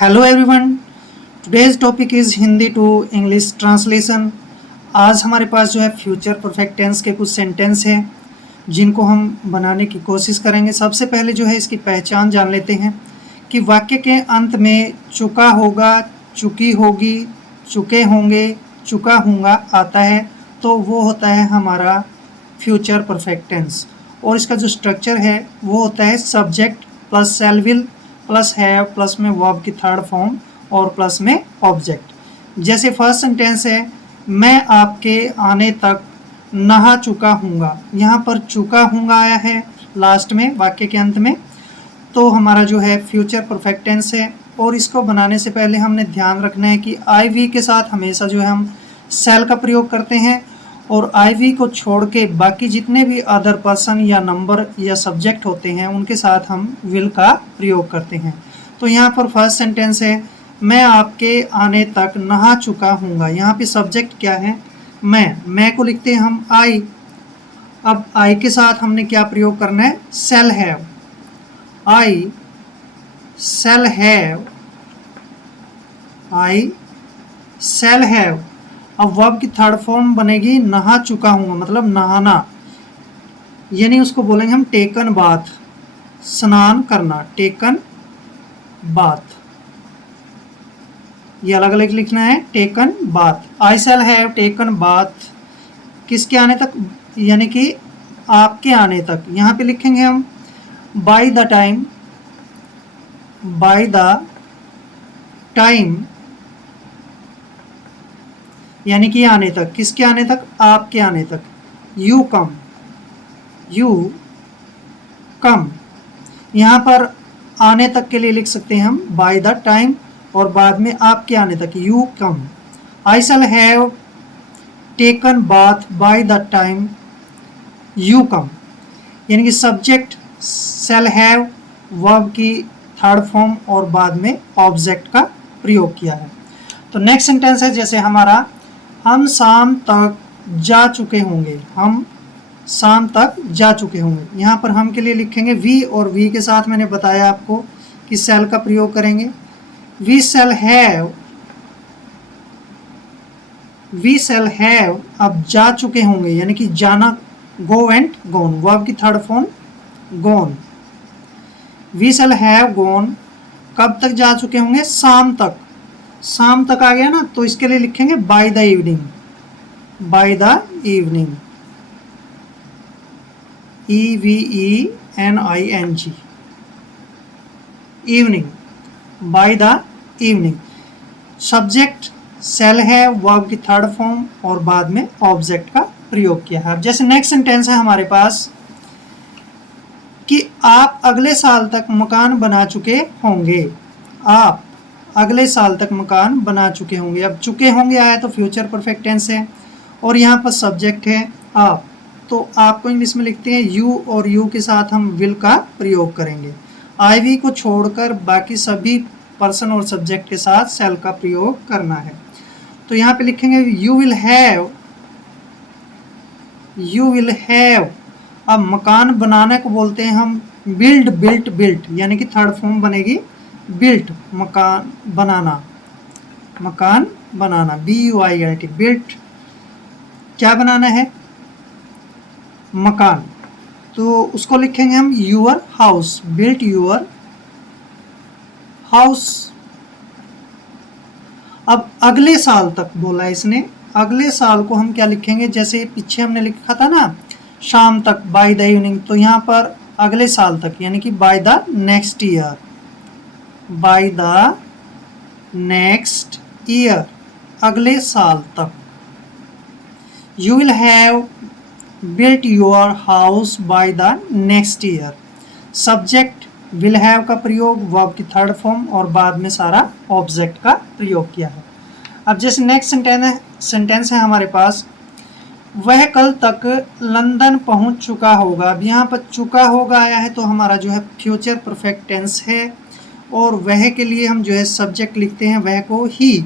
Hello everyone, today's topic is Hindi to English translation. आज हमारे पास जो है फ्यूचर परफेक्ट टेंस के कुछ सेंटेंस हैं जिनको हम बनाने की कोशिश करेंगे। सबसे पहले जो है इसकी पहचान जान लेते हैं कि वाक्य के अंत में चुका होगा, चुकी होगी, चुके होंगे, चुका होगा आता है तो वो होता है हमारा फ्यूचर परफेक्ट टेंस। और इसका जो स्ट्रक्चर है वो होता है subject plus shell will plus have plus में वर्ब की थर्ड फॉर्म और प्लस में ऑब्जेक्ट। जैसे फर्स्ट सेंटेंस है, मैं आपके आने तक नहा चुका हूँगा। यहाँ पर चुका हूँगा आया है लास्ट में वाक्य के अंत में, तो हमारा जो है फ्यूचर परफेक्ट टेंस है। और इसको बनाने से पहले हमने ध्यान रखना है कि आई वी के साथ हमेशा जो है हम शैल का प्रयोग करते हैं और आई वी को छोड़ के बाकी जितने भी अदर पर्सन या नंबर या सब्जेक्ट होते हैं उनके साथ हम विल का प्रयोग करते हैं। तो यहाँ पर फर्स्ट सेंटेंस है, मैं आपके आने तक नहा चुका हूँगा। यहाँ पे सब्जेक्ट क्या है? मैं को लिखते हैं हम आई। अब आई के साथ हमने क्या प्रयोग करना है? Shall have. I shall have, I shell have. अब वर्ब की थर्ड फॉर्म बनेगी नहा चुका हूँ, मतलब नहाना, यानी उसको बोलेंगे हम टेकन बाथ, स्नान करना, टेकन बाथ। ये अलग अलग लिखना है, taken bath. I shall have taken bath किसके आने तक? यानी कि आपके आने तक। यहाँ पे लिखेंगे हम by the time, by the time यानी कि आने तक। किसके आने तक? आपके आने तक। You come, you come. यहाँ पर आने तक के लिए लिख सकते हैं हम बाय द टाइम और बाद में आपके आने तक you come. I shall have taken bath by the time you come, यानी कि सब्जेक्ट शैल हैव, वर्ब की थर्ड फॉर्म और बाद में ऑब्जेक्ट का प्रयोग किया है। तो नेक्स्ट सेंटेंस है जैसे हमारा, हम शाम तक जा चुके होंगे। हम शाम तक जा चुके होंगे। यहाँ पर हम के लिए लिखेंगे वी और वी के साथ मैंने बताया आपको कि शैल का प्रयोग करेंगे। We shall have, we shall have. अब जा चुके होंगे यानी कि जाना, गो एंड गॉन, वर्ब की third form gone. We shall have gone, कब तक जा चुके होंगे? शाम तक। शाम तक आ गया ना, तो इसके लिए लिखेंगे by the evening, by the evening, EVENING, evening, by the evening. Subject shall है, वर्ब की थर्ड फॉर्म और बाद में ऑब्जेक्ट का प्रयोग किया है। अब जैसे नेक्स्ट सेंटेंस है हमारे पास कि आप अगले साल तक मकान बना चुके होंगे। आप अगले साल तक मकान बना चुके होंगे। अब चुके होंगे आया तो फ्यूचर परफेक्ट टेंस है और यहाँ पर सब्जेक्ट है आप, तो आपको इंग्लिश में लिखते हैं यू और यू के साथ हम विल का प्रयोग करेंगे। आई वी को छोड़कर बाकी सभी पर्सन और सब्जेक्ट के साथ शैल का प्रयोग करना है। तो यहाँ पे लिखेंगे you will have, you will have. अब मकान बनाने को बोलते हैं हम बिल्ड, बिल्ट, बिल्ट, यानी कि थर्ड फॉर्म बनेगी बिल्ट, मकान बनाना, मकान बनाना, BUILT, बिल्ट। क्या बनाना है? मकान। तो उसको लिखेंगे हम your house, built your house. अब अगले साल तक बोला इसने, अगले साल को हम क्या लिखेंगे? जैसे पीछे हमने लिखा था ना शाम तक, बाय द इवनिंग, तो यहाँ पर अगले साल तक यानी कि by the next year, by the next year, अगले साल तक। You will have built your house by the next year. Subject will have का प्रयोग, वर्ब की थर्ड फॉर्म और बाद में सारा ऑब्जेक्ट का प्रयोग किया है। अब जैसे नेक्स्ट सेंटेंस है हमारे पास, वह कल तक लंदन पहुंच चुका होगा। अब यहाँ पर चुका होगा आया है तो हमारा जो है फ्यूचर परफेक्ट टेंस है और वह के लिए हम जो है सब्जेक्ट लिखते हैं वह को ही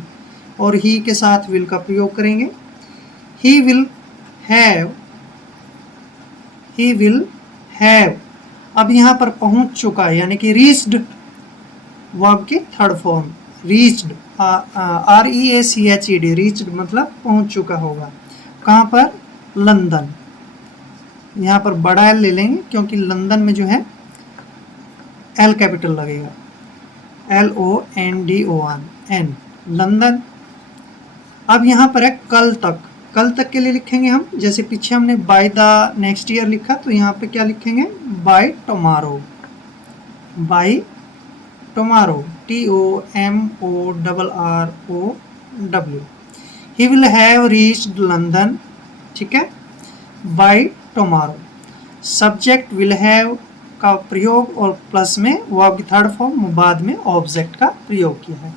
और ही के साथ विल का प्रयोग करेंगे। He will have, he will have. अब यहाँ पर पहुंच चुका यानी कि रीच्ड, वर्ब की third form reached, REACHED, reached मतलब पहुंच चुका होगा। कहाँ पर? लंदन। यहाँ पर बड़ा एल ले लेंगे क्योंकि लंदन में जो है एल कैपिटल लगेगा, LONDON, लंदन। अब यहाँ पर है कल तक। कल तक के लिए लिखेंगे हम, जैसे पीछे हमने बाय द नेक्स्ट ईयर लिखा, तो यहाँ पे क्या लिखेंगे? By tomorrow, by tomorrow, TOMORROW। He will have reached London, ठीक है, by tomorrow. Subject will have का प्रयोग और प्लस में वर्ब की थर्ड फॉर्म, बाद में ऑब्जेक्ट का प्रयोग किया है।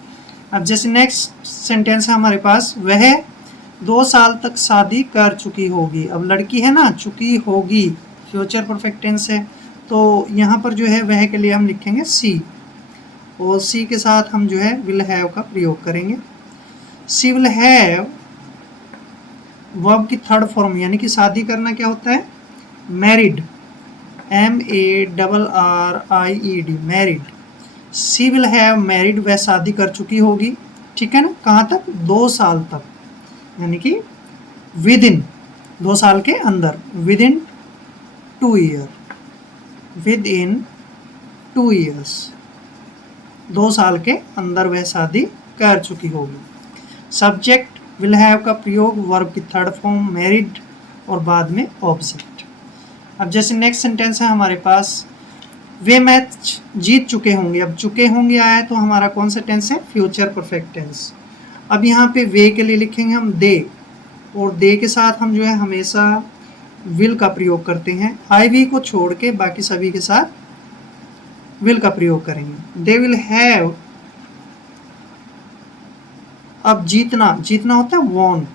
अब जैसे नेक्स्ट सेंटेंस है हमारे पास, वह 2 साल तक शादी कर चुकी होगी। अब लड़की है ना, चुकी होगी, फ्यूचर परफेक्ट टेंस है, तो यहाँ पर जो है वह के लिए हम लिखेंगे सी, और सी के साथ हम जो है विल हैव का प्रयोग करेंगे। सी विल हैव वर्ब की थर्ड फॉर्म, यानी कि शादी करना क्या होता है? Married, MARRIED, married. She will have married, वह शादी कर चुकी होगी, ठीक है ना। कहाँ तक? 2 साल तक, यानी कि विद इन, 2 साल के अंदर, with in 2 year, with in 2 years, 2 साल के अंदर वह शादी कर चुकी होगी। सब्जेक्ट विल हैव का प्रयोग, वर्ब की थर्ड फॉर्म मैरिड, और बाद में ऑब्जेक्ट। अब जैसे नेक्स्ट सेंटेंस है हमारे पास, वे मैच जीत चुके होंगे। अब चुके होंगे आया तो हमारा कौन सा टेंस है? Future perfect tense. अब यहाँ पे वे के लिए लिखेंगे हम दे, और दे के साथ हम जो है हमेशा विल का प्रयोग करते हैं। आई वी को छोड़ के बाकी सभी के साथ विल का प्रयोग करेंगे। दे विल हैव, अब जीतना, जीतना होता है won.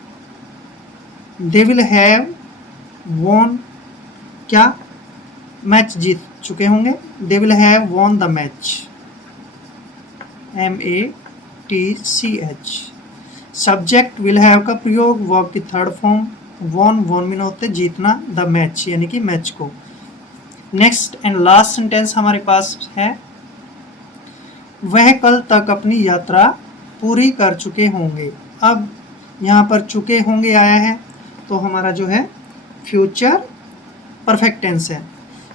They will have won, क्या? मैच जीत चुके होंगे। They will have won the match, MATCH। Subject will have का प्रयोग, वर्ब की third form won, won mean होते जीतना, द मैच यानी कि मैच को। नेक्स्ट एंड लास्ट सेंटेंस हमारे पास है, वह कल तक अपनी यात्रा पूरी कर चुके होंगे। अब यहाँ पर चुके होंगे आया है तो हमारा जो है फ्यूचर परफेक्ट टेंस है।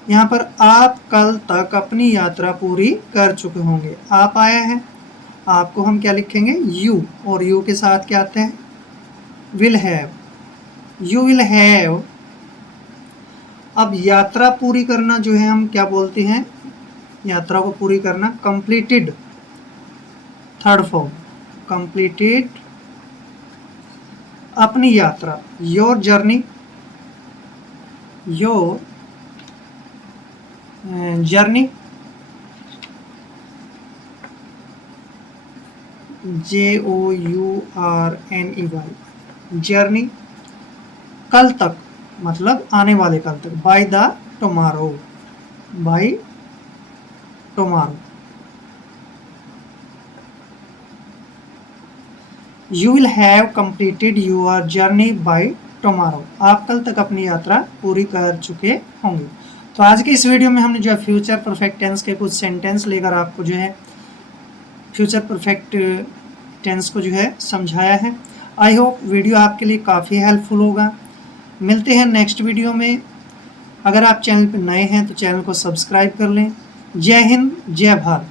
यहाँ पर आप कल तक अपनी यात्रा पूरी कर चुके होंगे, आप आया है, आपको हम क्या लिखेंगे? यू, और यू के साथ क्या आते हैं? Will have, you will have. अब यात्रा पूरी करना जो है हम क्या बोलते हैं? यात्रा को पूरी करना कंप्लीटेड, थर्ड फॉर्म कंप्लीटेड अपनी यात्रा, your journey, your journey, JOURNEY, journey. कल तक मतलब आने वाले कल तक, by the tomorrow, by tomorrow. You will have completed your journey by tomorrow, आप कल तक अपनी यात्रा पूरी कर चुके होंगे। तो आज के इस वीडियो में हमने जो है फ्यूचर परफेक्ट टेंस के कुछ सेंटेंस लेकर आपको जो है फ्यूचर परफेक्ट टेंस को जो है समझाया है। आई होप वीडियो आपके लिए काफ़ी हेल्पफुल होगा। मिलते हैं नेक्स्ट वीडियो में। अगर आप चैनल पर नए हैं तो चैनल को सब्सक्राइब कर लें। जय हिंद, जय भारत।